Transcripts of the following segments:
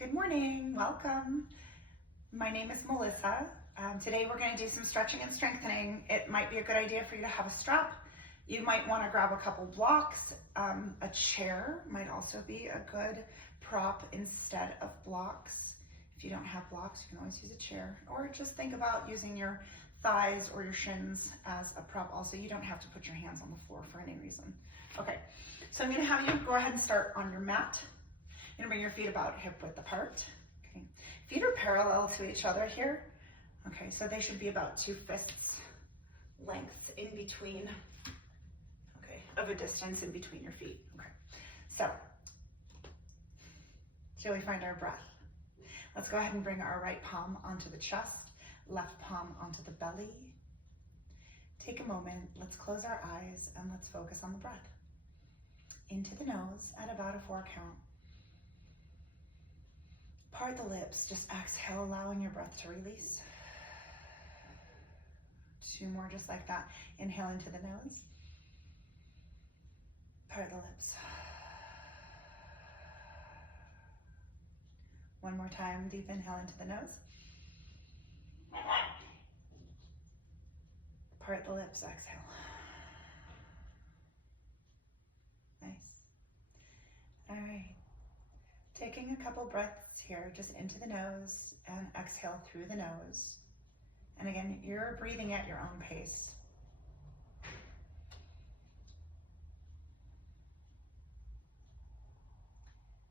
Good morning, welcome. My name is Melissa. Today we're going to do some stretching and strengthening. It might be a good idea for you to have a strap. You might want to grab a couple blocks. A chair might also be a good prop instead of blocks. If you don't have blocks, you can always use a chair, or just think about using your thighs or your shins as a prop also. You don't have to put your hands on the floor for any reason. Okay, so I'm going to have you go ahead and start on your mat. You're gonna bring your feet about hip width apart. Okay. Feet are parallel to each other here. Okay, so they should be about 2 fists length in between, okay, of a distance in between your feet. Okay, so till we find our breath. Let's go ahead and bring our right palm onto the chest, left palm onto the belly. Take a moment, let's close our eyes and let's focus on the breath. Into the nose at about a 4 count. Part the lips, just exhale, allowing your breath to release. 2 more just like that. Inhale into the nose. Part the lips. 1 more time, deep inhale into the nose. Part the lips, exhale. Nice. All right. Taking a couple breaths here, just into the nose and exhale through the nose. And again, you're breathing at your own pace.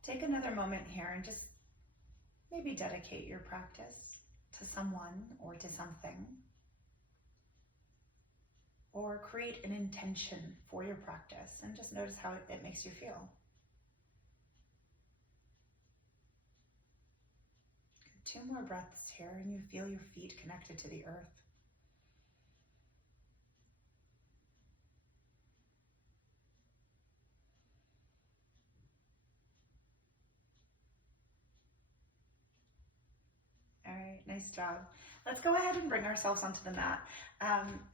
Take another moment here and just maybe dedicate your practice to someone or to something. Or create an intention for your practice and just notice how it makes you feel. 2 more breaths here and you feel your feet connected to the earth. All right, nice job. Let's go ahead and bring ourselves onto the mat.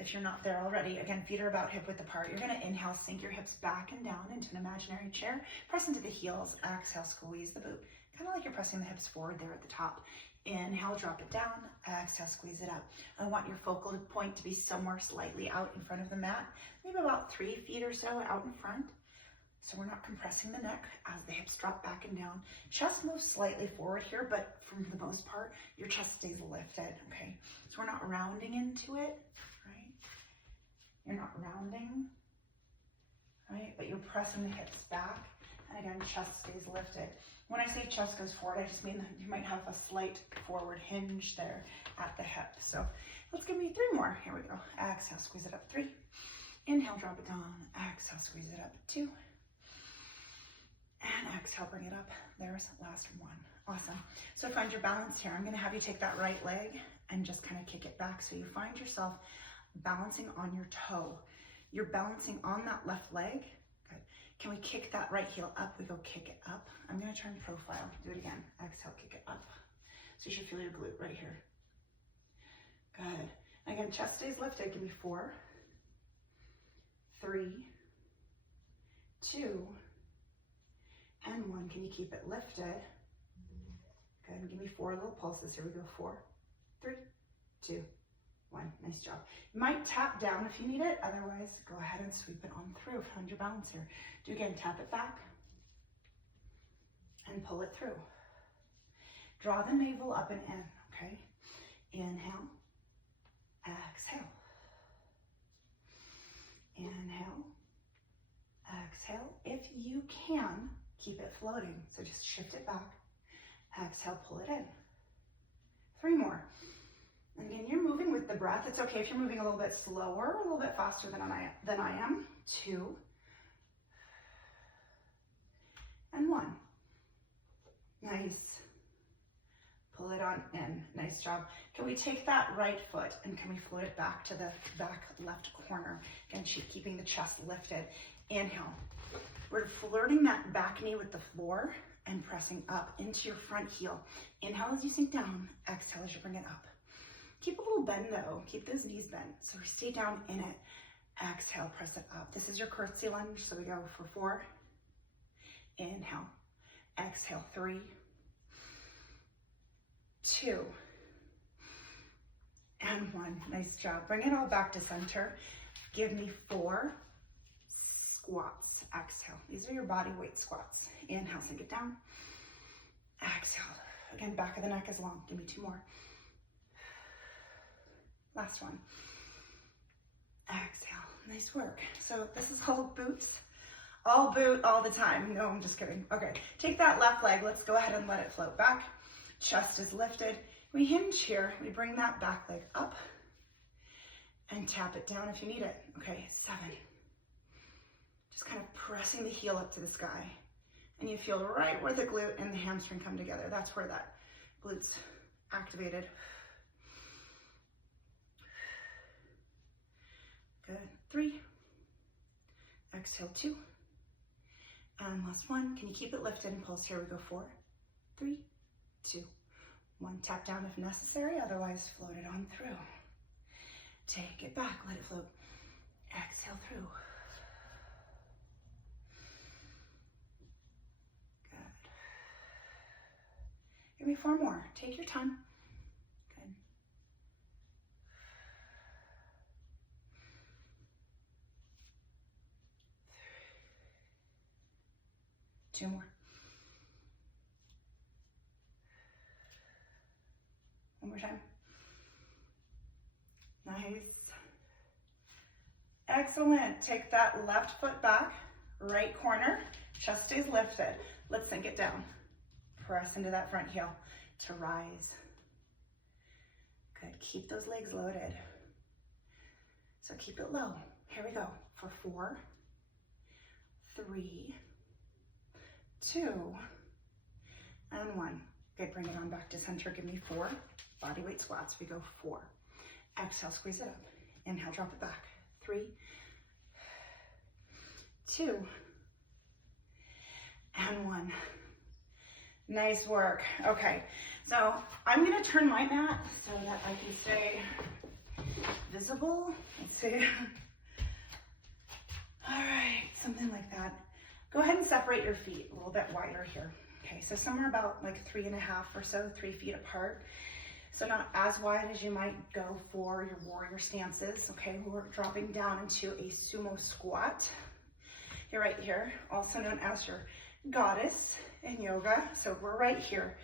If you're not there already, again, feet are about hip width apart. You're gonna inhale, sink your hips back and down into an imaginary chair. Press into the heels, exhale, squeeze the boot. Kind of like you're pressing the hips forward there at the top. Inhale, drop it down, exhale, squeeze it up. I want your focal point to be somewhere slightly out in front of the mat, maybe about 3 feet or so out in front. So we're not compressing the neck as the hips drop back and down. Chest moves slightly forward here, but for the most part, your chest stays lifted, okay? So we're not rounding into it, right? You're not rounding, right? But you're pressing the hips back, and again, chest stays lifted. When I say chest goes forward, I just mean that you might have a slight forward hinge there at the hip. So let's give me 3 more. Here we go. Exhale, squeeze it up, 3. Inhale, drop it down. Exhale, squeeze it up, 2. And exhale, bring it up. There's last 1. Awesome. So find your balance here. I'm going to have you take that right leg and just kind of kick it back. So you find yourself balancing on your toe. You're balancing on that left leg. Good. Can we kick that right heel up? We go kick it up. I'm going to turn profile. Do it again. Exhale, kick it up. So you should feel your glute right here. Good. Again, chest stays lifted. Give me 4, 3, 2, and 1. Can you keep it lifted? Good. And give me 4 little pulses. Here we go. 4, 3, 2, 1. Nice job. You might tap down if you need it. Otherwise, go ahead and sweep it on through. Find your balance here. Do again. Tap it back and pull it through. Draw the navel up and in. Okay. Inhale. Exhale. Inhale. Exhale. If you can, keep it floating. So just shift it back. Exhale, pull it in. 3 more. And again, you're moving with the breath. It's okay if you're moving a little bit slower, a little bit faster than I am. 2. And 1. Nice. Pull it on in. Nice job. Can we take that right foot and can we float it back to the back left corner? Again, keeping the chest lifted. Inhale. We're flirting that back knee with the floor and pressing up into your front heel. Inhale as you sink down. Exhale as you bring it up. Keep a little bend though. Keep those knees bent. So we stay down in it. Exhale, press it up. This is your curtsy lunge. So we go for 4. Inhale. Exhale, 3. 2, and 1. Nice job. Bring it all back to center. Give me 4 squats. Exhale. These are your body weight squats. Inhale, sink it down. Exhale. Again, back of the neck is long. Give me 2 more. Last one. Exhale. Nice work. So this is all boots. All boot all the time. No, I'm just kidding. Okay, take that left leg. Let's go ahead and let it float back. Chest is lifted. We hinge here. We bring that back leg up and tap it down if you need it. Okay, 7. Just kind of pressing the heel up to the sky. And you feel right where the glute and the hamstring come together. That's where that glute's activated. Good. 3. Exhale, 2. And last 1. Can you keep it lifted and pulse? Here we go. 4, 3, 2, 1. Tap down if necessary, otherwise float it on through. Take it back, let it float. Exhale through. Good. Give me 4 more. Take your time. Good. 2 more. 1 more time. Nice. Excellent. Take that left foot back, right corner, chest stays lifted. Let's sink it down. Press into that front heel to rise. Good. Keep those legs loaded. So keep it low. Here we go. For 4, 3, 2, and 1. Good. Bring it on back to center. Give me 4 body weight squats. We go 4. Exhale, squeeze it up. Inhale, drop it back. 3, 2, and 1. Nice work. Okay, so I'm gonna turn my mat so that I can stay visible. Let's see. All right, something like that. Go ahead and separate your feet a little bit wider here. Okay, so somewhere about like 3.5 or so, 3 feet apart. So not as wide as you might go for your warrior stances. Okay, we're dropping down into a sumo squat. You're right here, also known as your goddess in yoga. So we're right here.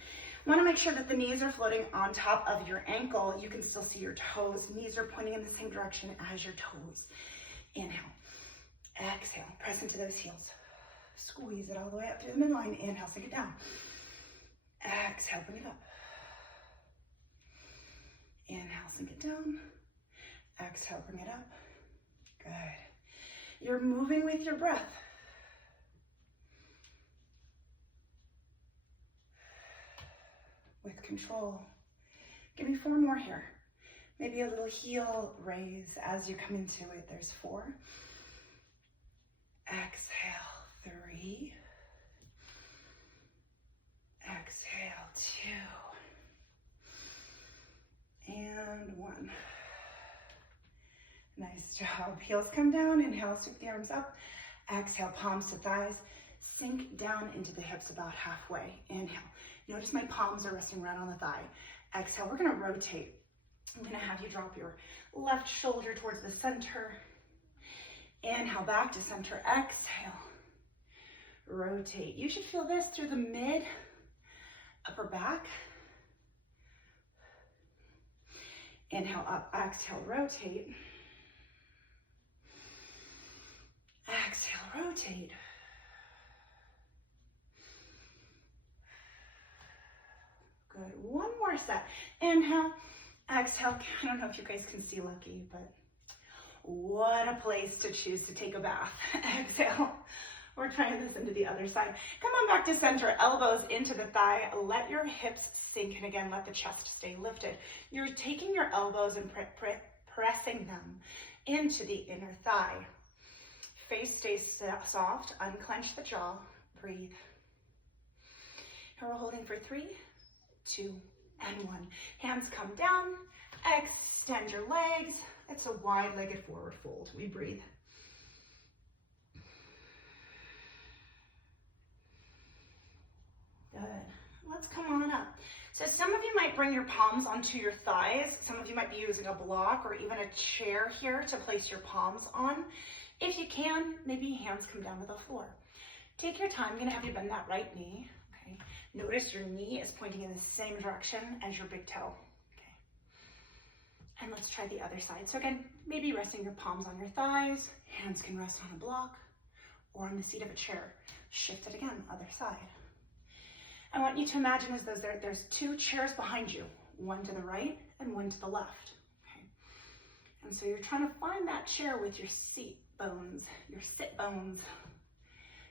Want to make sure that the knees are floating on top of your ankle. You can still see your toes. Knees are pointing in the same direction as your toes. Inhale. Exhale. Press into those heels. Squeeze it all the way up to the midline. Inhale, sink it down. Exhale, bring it up. Inhale, sink it down. Exhale, bring it up. Good. You're moving with your breath. With control. Give me 4 more here. Maybe a little heel raise as you come into it. There's 4. Exhale, 3. Exhale, 2. And 1. Nice job. Heels come down. Inhale, sweep the arms up. Exhale, palms to thighs. Sink down into the hips about halfway. Inhale. Notice my palms are resting right on the thigh. Exhale, we're gonna rotate. I'm gonna have you drop your left shoulder towards the center. Inhale, back to center. Exhale, rotate. You should feel this through the mid, upper back. Inhale, up. Exhale, rotate. Exhale, rotate. Good. 1 more set. Inhale, exhale. I don't know if you guys can see Lucky, but what a place to choose to take a bath. Exhale. We're trying this into the other side. Come on back to center. Elbows into the thigh. Let your hips sink. And again, let the chest stay lifted. You're taking your elbows and pressing them into the inner thigh. Face stays soft. Unclench the jaw. Breathe. And we're holding for 3, 2, and 1. Hands come down. Extend your legs. It's a wide-legged forward fold. We breathe. Good. Let's come on up. So some of you might bring your palms onto your thighs. Some of you might be using a block or even a chair here to place your palms on. If you can, maybe hands come down to the floor. Take your time. I'm going to have you bend that right knee. Okay. Notice your knee is pointing in the same direction as your big toe. Okay. And let's try the other side. So again, maybe resting your palms on your thighs. Hands can rest on a block or on the seat of a chair. Shift it again, other side. I want you to imagine as though there's two chairs behind you, one to the right and one to the left. Okay. And so you're trying to find that chair with your seat bones, your sit bones,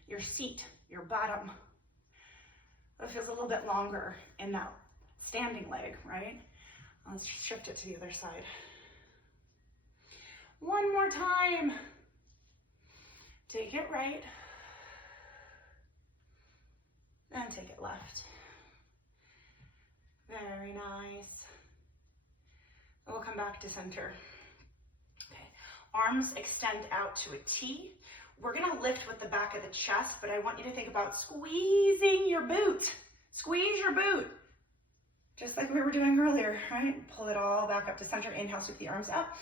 your seat, your bottom. It feels a little bit longer in that standing leg, right? Let's shift it to the other side. One more time. Take it right. And take it left. Very nice. And we'll come back to center. Okay. Arms extend out to a T. We're gonna lift with the back of the chest, but I want you to think about squeezing your boot. Squeeze your boot. Just like we were doing earlier, right? Pull it all back up to center. Inhale, sweep the arms up.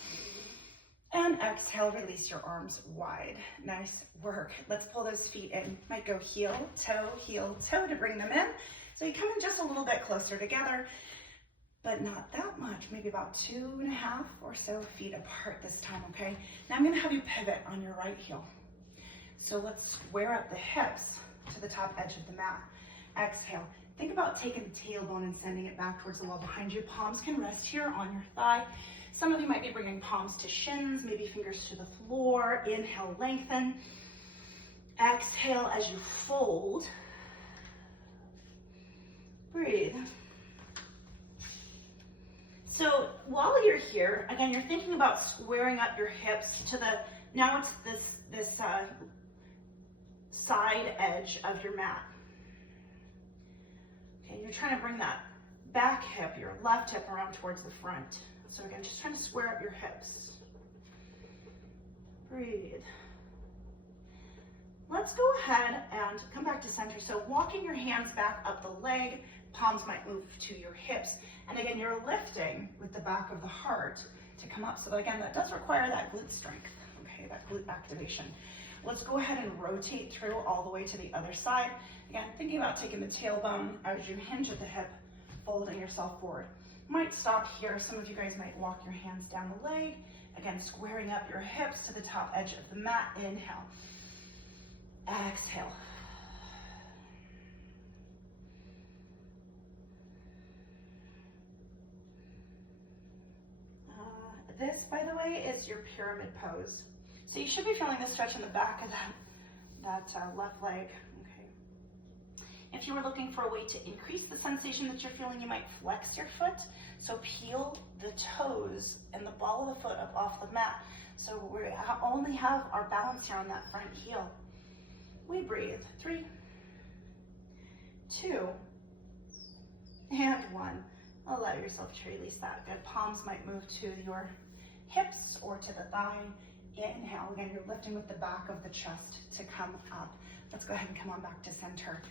And exhale, release your arms wide. Nice work. Let's pull those feet in. Might go heel, toe to bring them in. So you come in just a little bit closer together, but not that much. Maybe about 2.5 or so feet apart this time, okay? Now I'm gonna have you pivot on your right heel. So let's square up the hips to the top edge of the mat. Exhale. Think about taking the tailbone and sending it back towards the wall behind you. Palms can rest here on your thigh. Some of you might be bringing palms to shins, maybe fingers to the floor. Inhale, lengthen. Exhale as you fold. Breathe. So while you're here, again, you're thinking about squaring up your hips to the, now it's this side edge of your mat. Okay, you're trying to bring that back hip, your left hip around towards the front. So again, just trying to square up your hips. Breathe. Let's go ahead and come back to center. So walking your hands back up the leg, palms might move to your hips. And again, you're lifting with the back of the heart to come up. So again, that does require that glute strength, okay, that glute activation. Let's go ahead and rotate through all the way to the other side. Again, thinking about taking the tailbone as you hinge at the hip, folding yourself forward. Might stop here. Some of you guys might walk your hands down the leg. Again, squaring up your hips to the top edge of the mat. Inhale. Exhale. This, by the way, is your pyramid pose. So you should be feeling the stretch in the back of that left leg. If you were looking for a way to increase the sensation that you're feeling, you might flex your foot. So peel the toes and the ball of the foot up off the mat. So we only have our balance here on that front heel. We breathe. 3, 2, and 1. Allow yourself to release that. Good. Palms might move to your hips or to the thigh. Inhale. Again, you're lifting with the back of the chest to come up. Let's go ahead and come on back to center.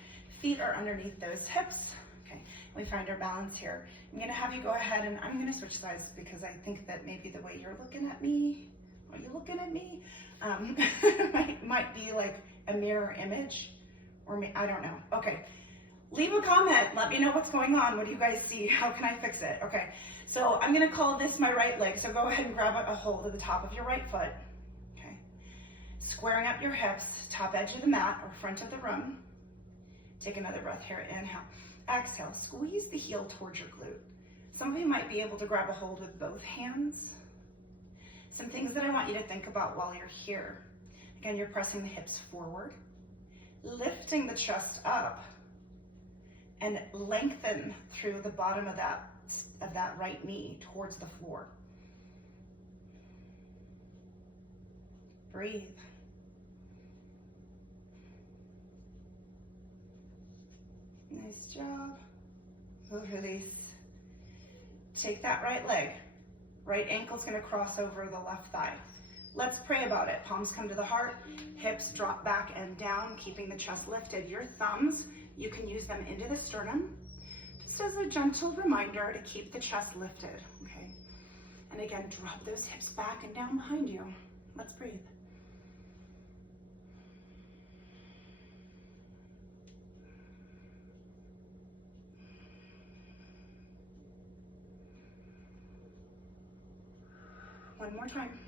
Feet are underneath those hips. Okay, we find our balance here. I'm gonna have you go ahead and I'm gonna switch sides because I think that maybe the way you're looking at me, are you looking at me? Might be like a mirror image or I don't know. Okay, leave a comment. Let me know what's going on. What do you guys see? How can I fix it? Okay, so I'm gonna call this my right leg. So go ahead and grab a hold of the top of your right foot. Okay, squaring up your hips, top edge of the mat or front of the room. Take another breath here. Inhale. Exhale. Squeeze the heel towards your glute. Some of you might be able to grab a hold with both hands. Some things that I want you to think about while you're here. Again, you're pressing the hips forward, lifting the chest up, and lengthen through the bottom of that right knee towards the floor. Breathe. Nice job. Release. Take that right leg. Right ankle's gonna cross over the left thigh. Let's pray about it. Palms come to the heart, hips drop back and down, keeping the chest lifted. Your thumbs, you can use them into the sternum, just as is a gentle reminder to keep the chest lifted, okay? And again, drop those hips back and down behind you. Let's breathe. One more time.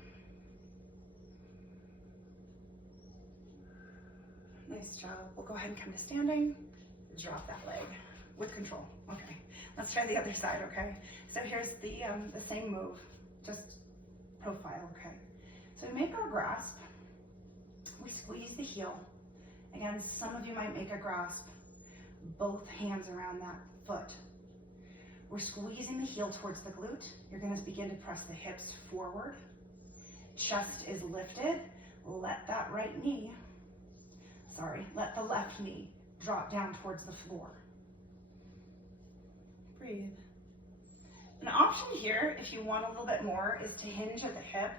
Nice job. We'll go ahead and come to standing. Drop that leg with control. Okay. Let's try the other side, okay? So here's the same move, just profile, okay? So we make our grasp. We squeeze the heel. Again, some of you might make a grasp, both hands around that foot. We're squeezing the heel towards the glute. You're gonna begin to press the hips forward. Chest is lifted. Let the left knee drop down towards the floor. Breathe. An option here, if you want a little bit more, is to hinge at the hip.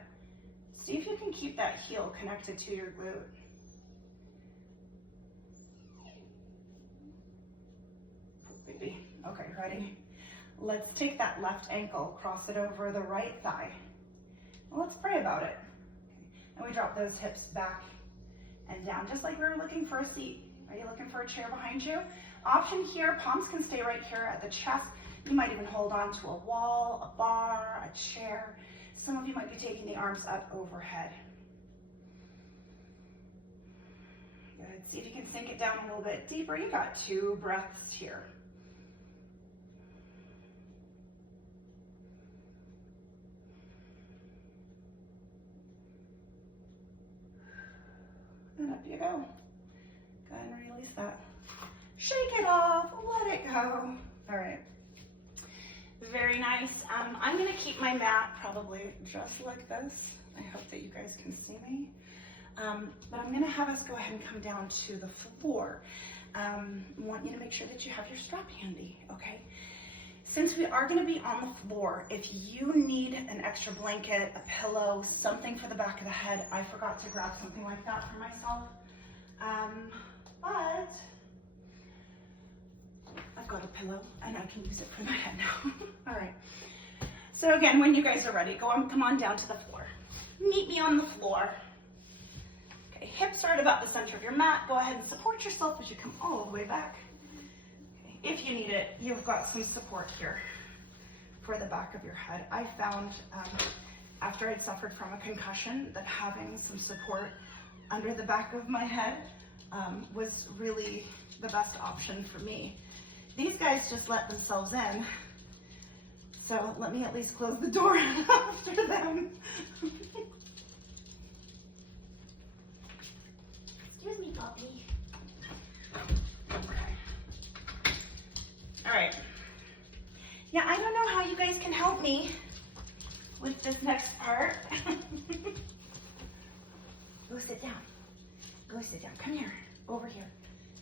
See if you can keep that heel connected to your glute. Baby. Okay, ready? Let's take that left ankle, cross it over the right thigh. Well, let's pray about it. And we drop those hips back and down, just like we were looking for a seat. Are you looking for a chair behind you? Option here, palms can stay right here at the chest. You might even hold on to a wall, a bar, a chair. Some of you might be taking the arms up overhead. Good. See if you can sink it down a little bit deeper. You got 2 breaths here. And up you go. Go ahead and release that. Shake it off, let it go. All right. Very nice. I'm gonna keep my mat probably just like this. I hope that you guys can see me. But I'm gonna have us go ahead and come down to the floor. I want you to make sure that you have your strap handy, okay? Since we are gonna be on the floor, if you need an extra blanket, a pillow, something for the back of the head, I forgot to grab something like that for myself. But I've got a pillow and I can use it for my head now. All right. So again, when you guys are ready, come on down to the floor. Meet me on the floor. Okay, hips are at about the center of your mat. Go ahead and support yourself as you come all the way back. Okay, if you need it, you've got some support here for the back of your head. I found after I'd suffered from a concussion that having some support under the back of my head was really the best option for me. These guys just let themselves in, so let me at least close the door after them. Excuse me, Poppy. Okay. All right. Yeah, I don't know how you guys can help me with this next part. Go sit down. Go sit down. Come here. Over here.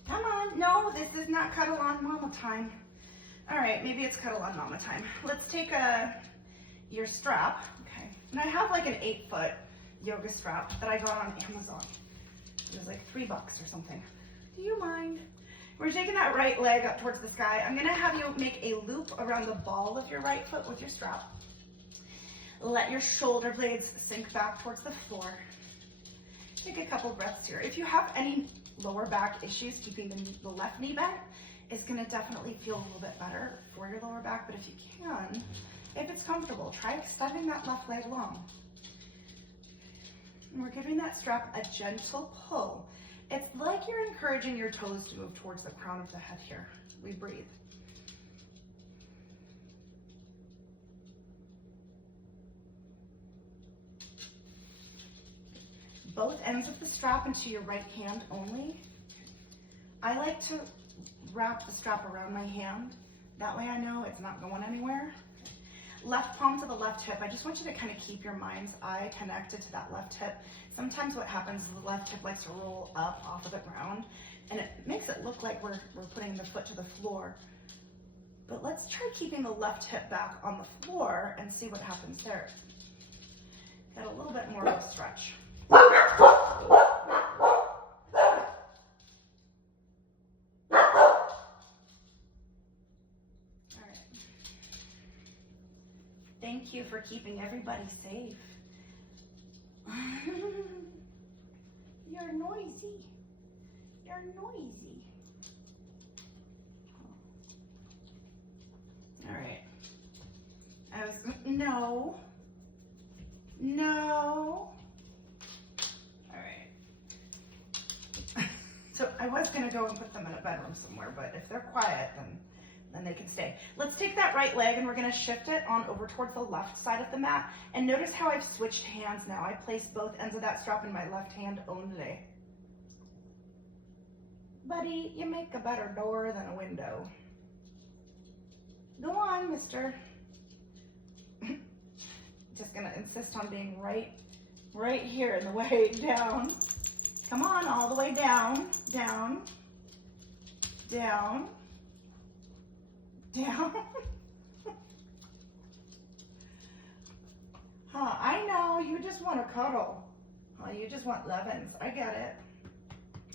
Come on. No, this is not cuddle on mama time. All right, maybe it's cuddle on mama time. Let's take your strap. Okay. And I have like an 8-foot yoga strap that I got on Amazon. It was like $3 or something. Do you mind? We're taking that right leg up towards the sky. I'm gonna have you make a loop around the ball of your right foot with your strap. Let your shoulder blades sink back towards the floor. Take a couple breaths here. If you have any lower back issues, keeping the left knee bent is gonna definitely feel a little bit better for your lower back, but if you can, if it's comfortable, try extending that left leg long. And we're giving that strap a gentle pull. It's like you're encouraging your toes to move towards the crown of the head here. We breathe. Both ends of the strap into your right hand only. I like to wrap the strap around my hand. That way I know it's not going anywhere. Left palm to the left hip. I just want you to kind of keep your mind's eye connected to that left hip. Sometimes what happens is the left hip likes to roll up off of the ground and it makes it look like we're putting the foot to the floor. But let's try keeping the left hip back on the floor and see what happens there. Got a little bit more of a stretch. All Thank you for keeping everybody safe. You're noisy. You're noisy. All right. No. No. All right. So I was gonna go and put them in a bedroom somewhere, but if they're quiet, then they can stay. Let's take that right leg and we're gonna shift it on over towards the left side of the mat. And notice how I've switched hands now. I place both ends of that strap in my left hand only. Buddy, you make a better door than a window. Go on, mister. Just gonna insist on being right here in the way down. Come on, all the way down, down, down, down. Huh, I know, you just want to cuddle. Oh, you just want lovins. I get it.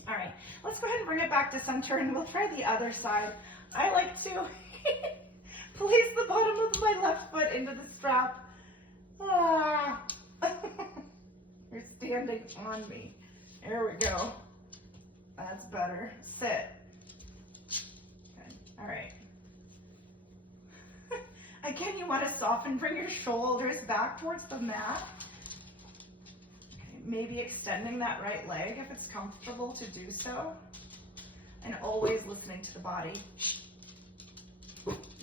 All right, let's go ahead and bring it back to center and we'll try the other side. I like to place the bottom of my left foot into the strap. Ah. You're standing on me. There we go. That's better. Sit. Good. All right. Again, you want to soften, bring your shoulders back towards the mat. Okay, maybe extending that right leg if it's comfortable to do so. And always listening to the body.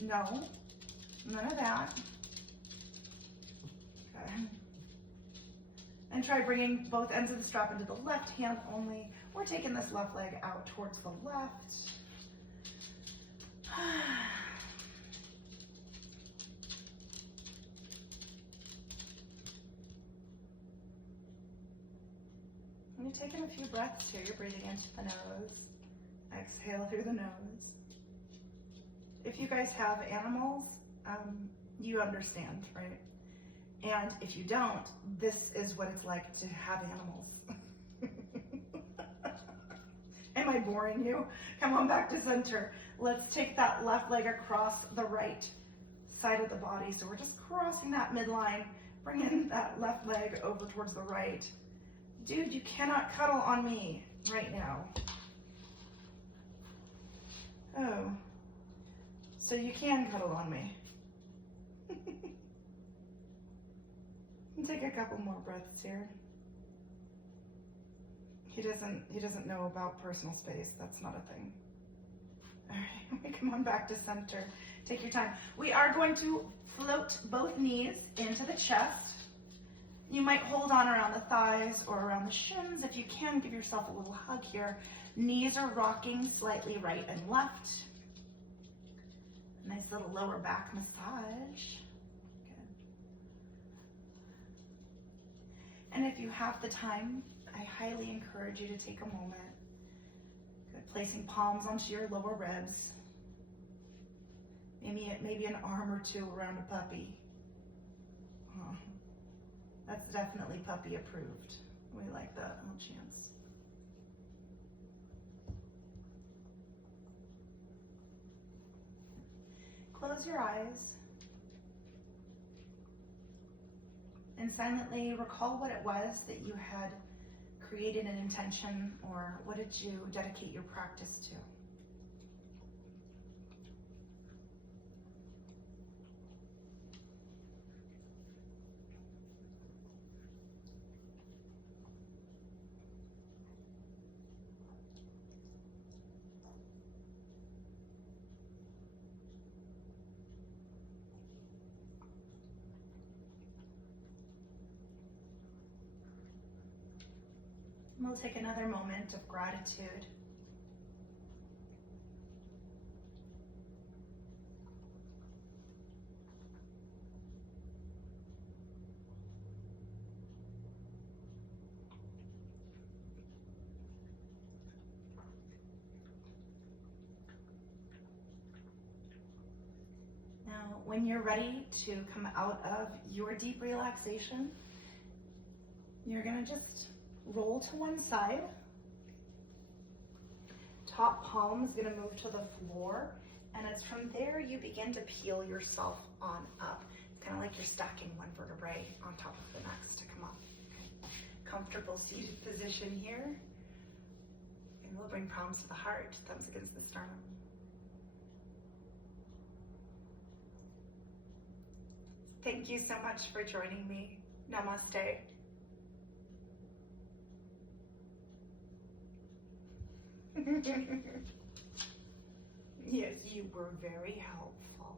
No, none of that. Okay. And try bringing both ends of the strap into the left hand only. We're taking this left leg out towards the left. And you're taking a few breaths here. You're breathing into the nose. Exhale through the nose. If you guys have animals, you understand, right? And if you don't, this is what it's like to have animals. Am I boring you? Come on back to center. Let's take that left leg across the right side of the body. So we're just crossing that midline, bringing that left leg over towards the right. Dude, you cannot cuddle on me right now. Oh, so you can cuddle on me. Take a couple more breaths here. He doesn't know about personal space. That's not a thing. All right, come on back to center. Take your time. We are going to float both knees into the chest. You might hold on around the thighs or around the shins. If you can, give yourself a little hug here. Knees are rocking slightly right and left. Nice little lower back massage. Good. And if you have the time, I highly encourage you to take a moment. Good. Placing palms onto your lower ribs. Maybe an arm or two around a puppy. Huh. That's definitely puppy approved. We like that. No chance. Close your eyes and silently recall what it was that you had created an intention, or what did you dedicate your practice to? We'll take another moment of gratitude. Now, when you're ready to come out of your deep relaxation, you're gonna just roll to one side. Top palm is gonna move to the floor, and it's from there you begin to peel yourself on up. Kind of like you're stacking one vertebrae on top of the next to come up. Comfortable seated position here. And we'll bring palms to the heart, thumbs against the sternum. Thank you so much for joining me. Namaste. Yes, you were very helpful.